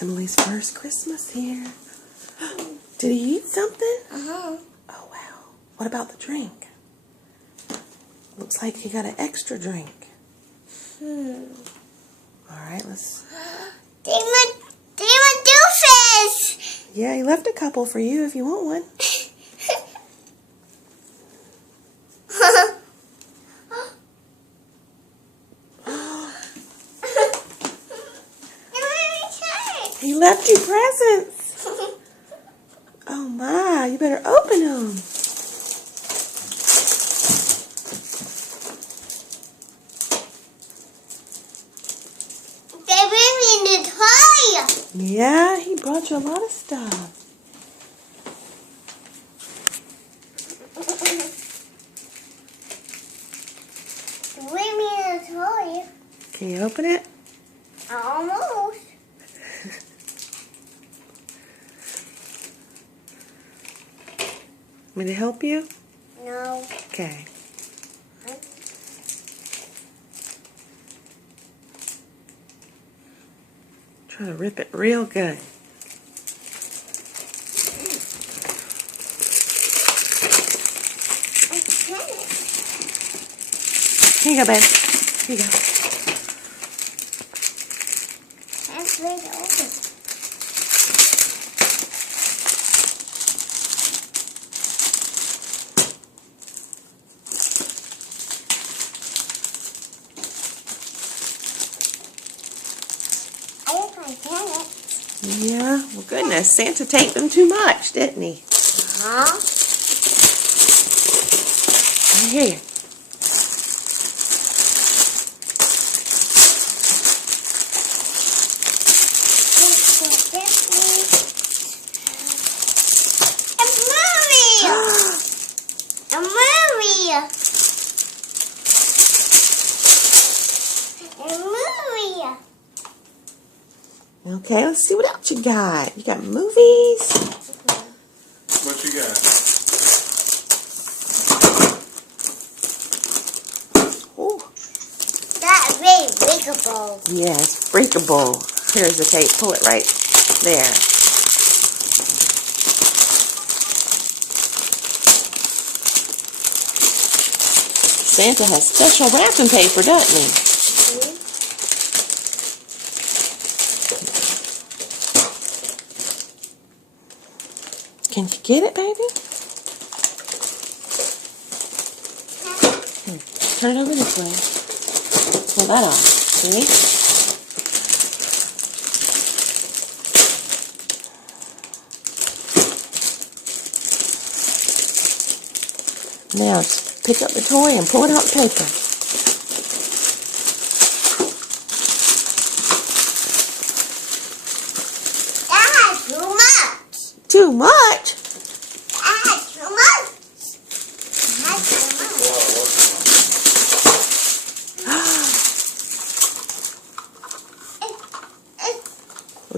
Emily's first Christmas here. Did he eat something? Uh-huh. Oh, wow. What about the drink? Looks like he got an extra drink. All right, let's... Demon Doofus! Yeah, he left a couple for you if you want one. He left you presents. Oh my, you better open them. They bring me the toy. Yeah, he brought you a lot of stuff. They bring me the toy. Can you open it? Almost. Want me to help you? No. Okay. Try to rip it real good. Here you go, babe. Here you go. That's way to open. I just want to get it. Yeah, well, goodness. Santa taped them too much, didn't he? Huh? I hear you. Okay, let's see what else you got. You got movies. What you got? Oh. That's very breakable. Yes, breakable. Here's the tape. Pull it right there. Santa has special wrapping paper, doesn't he? Can you get it, baby? Here, turn it over this way. Pull that off. See? Now, just pick up the toy and pull it out the paper. That's too much. Too much? That's too much. That's too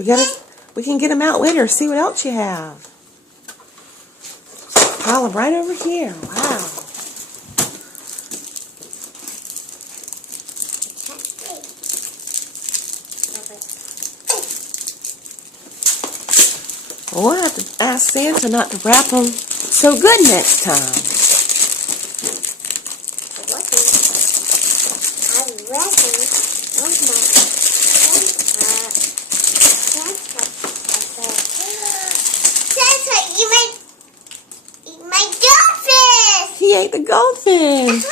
much. We can get them out later. See what else you have. Pile them right over here. Wow. Well, we'll have to ask Santa not to wrap them so good next time. He ate the goldfish.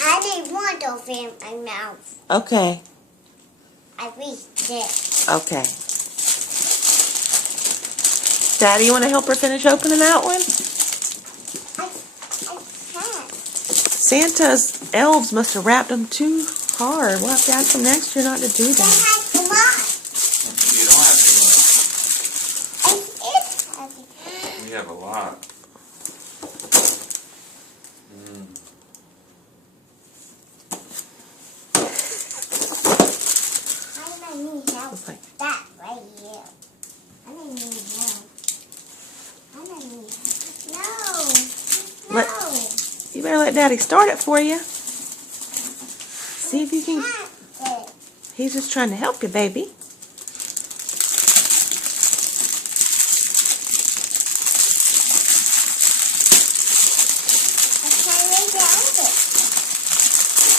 I didn't want to in my mouth. Okay. I reached it. Okay. Daddy, you want to help her finish opening that one? I can't. Santa's elves must have wrapped them too hard. We'll have to ask them next year not to do They that. have too much. You don't have too much. It has. We have a lot. I need help. Looks like That right here. I don't need help. I don't need help. No. Let- No. You better let Daddy start it for you. See if you can. He's just trying to help you, baby.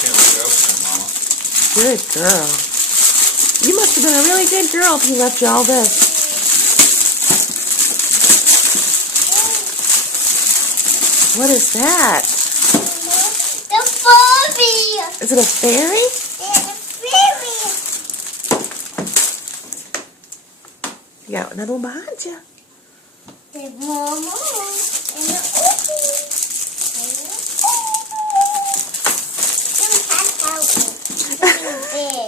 Can't let it open, Mama. Good girl. You must have been a really good girl if he left you all this. What is that? The Barbie. Is it a fairy? There's a fairy. You got another one behind you. There's more and the Oopie.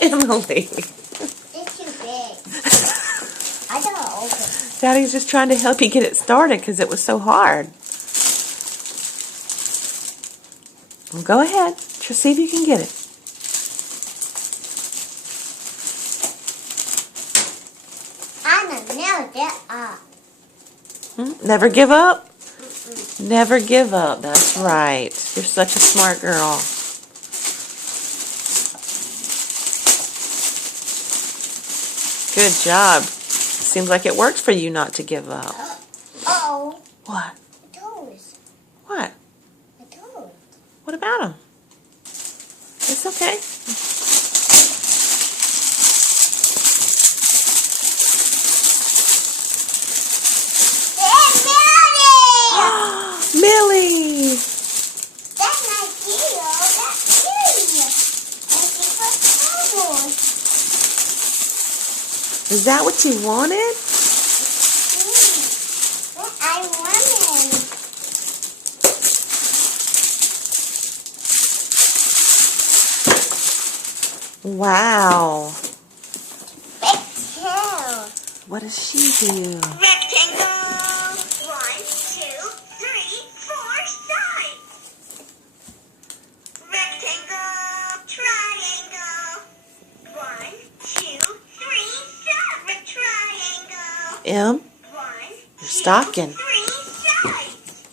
Emily. It's too big. I don't open it. Daddy's just trying to help you get it started because it was so hard. Well, go ahead. Just see if you can get it. I'm gonna nail that up. Never give up? Never give up. That's right. You're such a smart girl. Good job. Seems like it works for you not to give up. Uh-oh. What? The toes. What? The toes. What about them? It's okay. There's Millie! Millie! That's not Geo. That's Millie. And she put bubbles. Is that what you wanted? What I wanted. Wow. Big tail. What does she do? Rectangle. 1, 2, 3, 4 sides. Rectangle. Triangle. 1, 2, 3 sides. Triangle. Em, 1, you're stocking. 3 sides.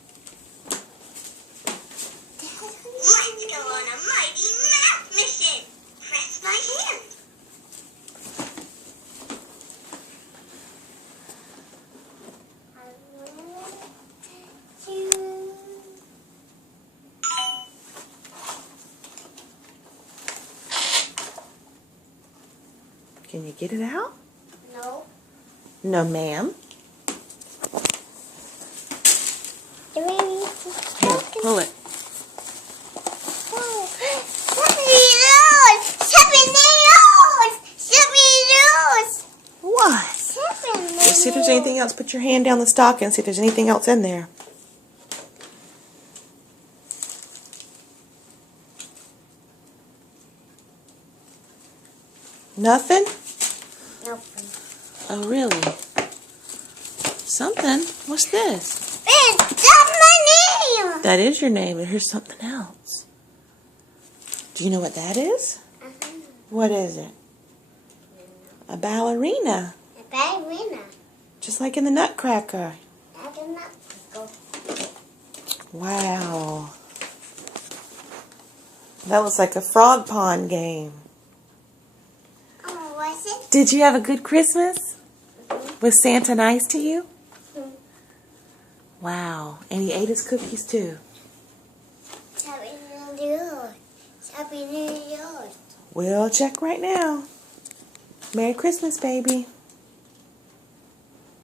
Let's go on a mighty math mission. Press my hand. Can you get it out? No. No, ma'am. Do we need to Here, pull it. What? Let's see if there's anything else. Put your hand down the stocking and see if there's anything else in there. Nothing? Nope. Oh, really? Something? What's this? That's my name. That is your name, but here's something else. Do you know what that is? What is it? A ballerina. A ballerina. Just like in the Nutcracker. I do not go. Wow. That was like a frog pond game. Oh, was it? Did you have a good Christmas? Was Santa nice to you? Wow. And he ate his cookies too. Happy New Year. Happy New Year. We'll check right now. Merry Christmas, baby.